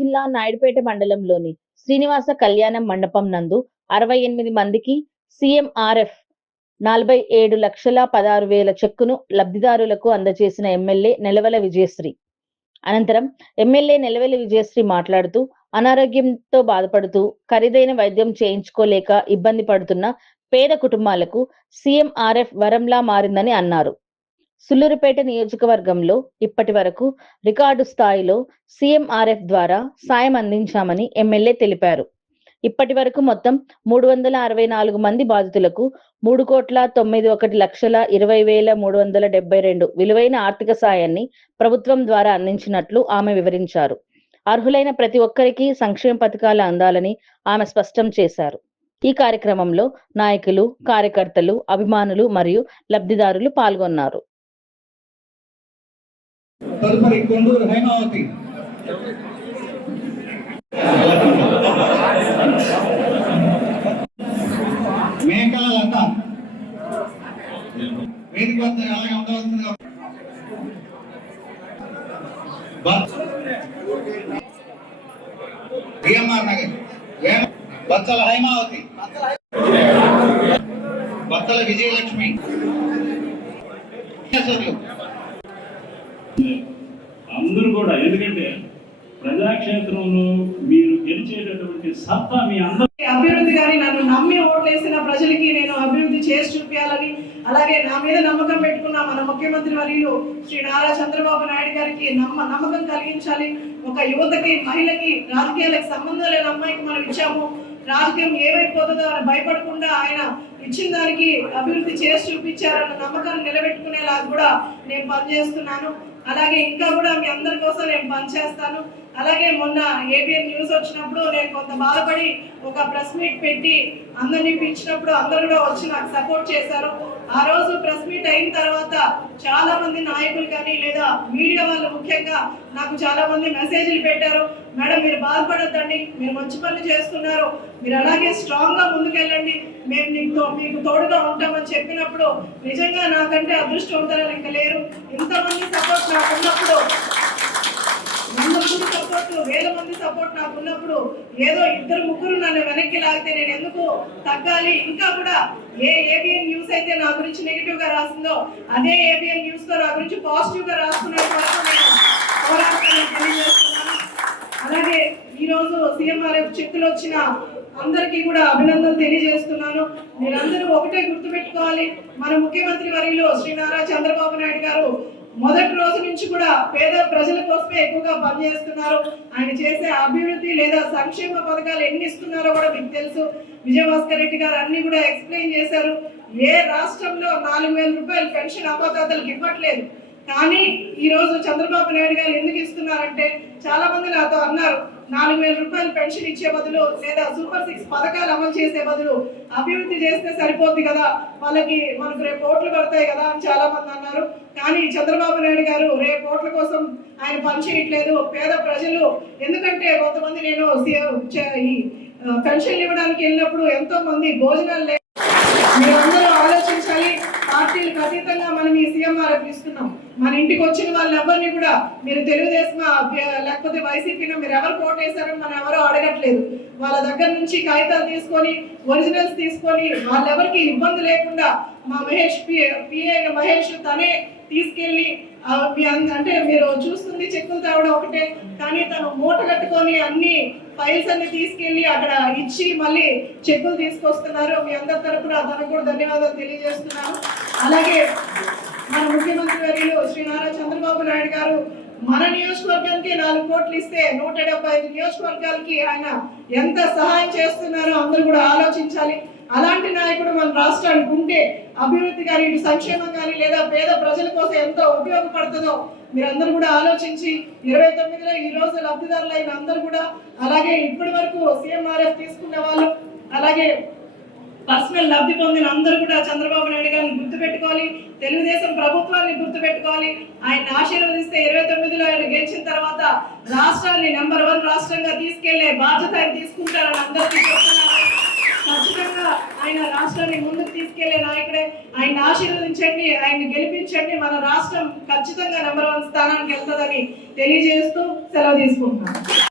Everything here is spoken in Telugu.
జిల్లా నాయుడుపేట మండలంలోని శ్రీనివాస కళ్యాణం మండపం నందు అరవై ఎనిమిది మందికి సీఎంఆర్ఎఫ్ నలభై ఏడు లక్షల పదహారు వేల చెక్కును లబ్ధిదారులకు అందజేసిన ఎమ్మెల్యే నెలవల విజయశ్రీ. అనంతరం ఎమ్మెల్యే నెలవెల విజయశ్రీ మాట్లాడుతూ అనారోగ్యంతో బాధపడుతూ ఖరీదైన వైద్యం చేయించుకోలేక ఇబ్బంది పడుతున్న పేద కుటుంబాలకు సీఎంఆర్ఎఫ్ వరంలా మారిందని అన్నారు. సుల్లూరుపేట నియోజకవర్గంలో ఇప్పటి వరకు రికార్డు స్థాయిలో సీఎంఆర్ఎఫ్ ద్వారా సాయం అందించామని ఎమ్మెల్యే తెలిపారు. ఇప్పటి వరకు మొత్తం మూడు వందల అరవై నాలుగు మంది బాధితులకు మూడు కోట్ల తొమ్మిది ఒకటి లక్షల ఇరవై వేల మూడు వందల డెబ్బై రెండు విలువైన ఆర్థిక సాయాన్ని ప్రభుత్వం ద్వారా అందించినట్లు ఆమె వివరించారు. అర్హులైన ప్రతి ఒక్కరికి సంక్షేమ పథకాలు అందాలని ఆమె స్పష్టం చేశారు. ఈ కార్యక్రమంలో నాయకులు కార్యకర్తలు అభిమానులు మరియు లబ్ధిదారులు పాల్గొన్నారు. తదుపరి కొండూరు హైమావతి. మేకల లత. వేదిక వద్ద అలాగే ఉండవలసిందిగా బ- నగర్. వేమ- బచ్చల హైమావతి. బత్తల విజయలక్ష్మి. అందరూ కూడా. ఎందుకంటే ప్రజాక్షేత్రంలో మీరు గెలిచేటటువంటి సత్తా మీ అందరికీ అభివృద్ధి గాని నన్ను నమ్మి ఓట్లేసిన ప్రజలకి నేను అభివృద్ధి చేసి చూపించాలని అలాగే నా మీద నమ్మకం పెట్టుకున్న మన ముఖ్యమంత్రి వర్యులు శ్రీ నారా చంద్రబాబు నాయుడు గారికి నమ్మ నమ్మకం కలిగించాలి. ఒక యువతకి మహిళకి రాజకీయాలకు సంబంధం లేని అమ్మాయికి మనం ఇచ్చాము. రాజకీయం ఏమైపోతుందో అని భయపడకుండా ఆయన ఇచ్చిన దానికి అభివృద్ధి చేసి చూపించారన్న నమ్మకాన్ని నిలబెట్టుకునేలా కూడా నేను పనిచేస్తున్నాను. అలాగే ఇంకా కూడా మీ అందరి కోసం నేను పనిచేస్తాను. అలాగే మొన్న ఏబిఎన్ న్యూస్ వచ్చినప్పుడు నేను కొంత బాధపడి ఒక ప్రెస్ మీట్ పెట్టి అందరినీ పిలిచినప్పుడు అందరూ కూడా వచ్చి నాకు సపోర్ట్ చేశారు. ఆ రోజు ప్రెస్ మీట్ అయిన తర్వాత చాలా మంది నాయకులు కానీ లేదా మీడియా వాళ్ళు ముఖ్యంగా నాకు చాలా మంది మెసేజ్లు పెట్టారు. మేడం మీరు బాధపడొద్దండి మీరు మంచి పనులు చేస్తున్నారు. మీరు అలాగే స్ట్రాంగ్గా ముందుకెళ్ళండి. మేము మీకు మీకు తోడుగా ఉంటామని చెప్పినప్పుడు నిజంగా నాకంటే అదృష్టవంతరాలు ఇంకా లేరు. ఇంతమంది సపోర్ట్ నాకు ఉన్నప్పుడు సపోర్ట్ వేల మంది సపోర్ట్ నాకు ఉన్నప్పుడు ఏదో ఇద్దరు ముగ్గురు నన్ను వెనక్కి లాగితే నేను ఎందుకు తగ్గాలి? ఇంకా కూడా ఏ ఏబిఎన్ న్యూస్ అయితే నా గురించి నెగిటివ్గా రాసిందో అదే ఏబిఎన్ న్యూస్తో నా గురించి పాజిటివ్గా రాసుకునేంత అలాగే ఈ రోజు సీఎంఆర్ఎఫ్ చెక్కులు వచ్చిన అందరికీ కూడా అభినందనలు తెలియజేస్తున్నాను. మీరందరూ ఒకటే గుర్తుపెట్టుకోవాలి. మన ముఖ్యమంత్రి వర్యులు శ్రీ నారా చంద్రబాబు నాయుడు గారు మొదటి రోజు నుంచి కూడా పేద ప్రజల కోసమే ఎక్కువగా పనిచేస్తున్నారు ఆయన చేసే అభివృద్ధి లేదా సంక్షేమ పథకాలు ఎన్ని ఇస్తున్నారో కూడా మీకు తెలుసు. విజయభాస్కర్ రెడ్డి గారు అన్ని కూడా ఎక్స్ప్లెయిన్ చేశారు. ఏ రాష్ట్రంలో నాలుగు వేల రూపాయలు పెన్షన్ అవ్వదాతలకు ఇవ్వట్లేదు. కానీ ఈ రోజు చంద్రబాబు నాయుడు గారు ఎందుకు ఇస్తున్నారంటే చాలా మంది నాతో అన్నారు. నాలుగు వేల రూపాయలు పెన్షన్ ఇచ్చే బదులు లేదా సూపర్ సిక్స్ పథకాలు అమలు చేసే బదులు అభివృద్ధి చేస్తే సరిపోద్ది కదా? వాళ్ళకి మనకు రేపు ఓట్లు పడతాయి కదా అని చాలా మంది అన్నారు. కానీ చంద్రబాబు నాయుడు గారు రేపు ఓట్ల కోసం ఆయన పనిచేయట్లేదు పేద ప్రజలు ఎందుకంటే కొంతమంది నేను సి- ఈ పెన్షన్లు ఇవ్వడానికి వెళ్ళినప్పుడు ఎంతో మంది భోజనాలు లే మీరందరూ ఆలోచించాలి. పార్టీలకు అతీతంగా మనం ఈ సీఎంఆర్ఎఫ్ ఇస్తున్నాం మన ఇంటికి వచ్చిన వాళ్ళు ఎవరిని కూడా మీరు తెలుగుదేశం లేకపోతే వైసీపీలో మీరు ఎవరు కోటేశారని మనం ఎవరో అడగట్లేదు. వాళ్ళ దగ్గర నుంచి కాగితాలు తీసుకొని ఒరిజినల్స్ తీసుకొని వాళ్ళెవరికి ఇబ్బంది లేకుండా మా మహేష్ పిఏ మహేష్ తనే తీసుకెళ్ళి మీ అంటే మీరు చూస్తుంది చెక్కులు తేవడం ఒకటే కానీ తను మూట కట్టుకొని అన్ని ఫైల్స్ అన్ని తీసుకెళ్ళి అక్కడ ఇచ్చి మళ్ళీ చెక్కులు తీసుకొస్తున్నారు. మీ అందరి తరపున తనకు కూడా ధన్యవాదాలు తెలియజేస్తున్నాను. అలాగే మన ముఖ్యమంత్రి వర్యులు శ్రీ నారా చంద్రబాబు నాయుడు గారు మన నియోజకవర్గానికి నాలుగు కోట్లు ఇస్తే నూట డెబ్బై ఐదు నియోజకవర్గాలకి ఆయన ఎంత సహాయం చేస్తున్నారో అందరూ కూడా ఆలోచించాలి. అలాంటి నాయకుడు మన రాష్ట్రానికి ఉంటే అభివృద్ధి కానీ ఇటు సంక్షేమం కానీ లేదా పేద ప్రజల కోసం ఎంతో ఉపయోగపడుతుందో మీరందరూ కూడా ఆలోచించి ఇరవై తొమ్మిదిలో ఈ రోజు లబ్ధిదారులు అయిన అందరూ కూడా అలాగే ఇప్పటి వరకు సీఎంఆర్ఎఫ్ తీసుకున్న వాళ్ళు అలాగే పర్సనల్ లబ్ధి పొందిన అందరూ కూడా చంద్రబాబు నాయుడు గారిని గుర్తుపెట్టుకోవాలి తెలుగుదేశం ప్రభుత్వాన్ని గుర్తుపెట్టుకోవాలి. ఆయన ఆశీర్వదిస్తే ఇరవై తొమ్మిదిలో ఆయన గెలిచిన తర్వాత రాష్ట్రాన్ని నెంబర్ వన్ రాష్ట్రంగా తీసుకెళ్ళే బాధ్యత ఆయన తీసుకుంటారని అందరికీ చెప్తున్నారు ఖచ్చితంగా ఆయన రాష్ట్రాన్ని ముందుకు తీసుకెళ్ళే నాయకుడే. ఆయన ఆశీర్వదించండి ఆయన గెలిపించండి. మన రాష్ట్రం ఖచ్చితంగా నెంబర్ వన్ స్థానానికి వెళ్తుందని తెలియజేస్తూ సెలవు తీసుకుంటున్నాను.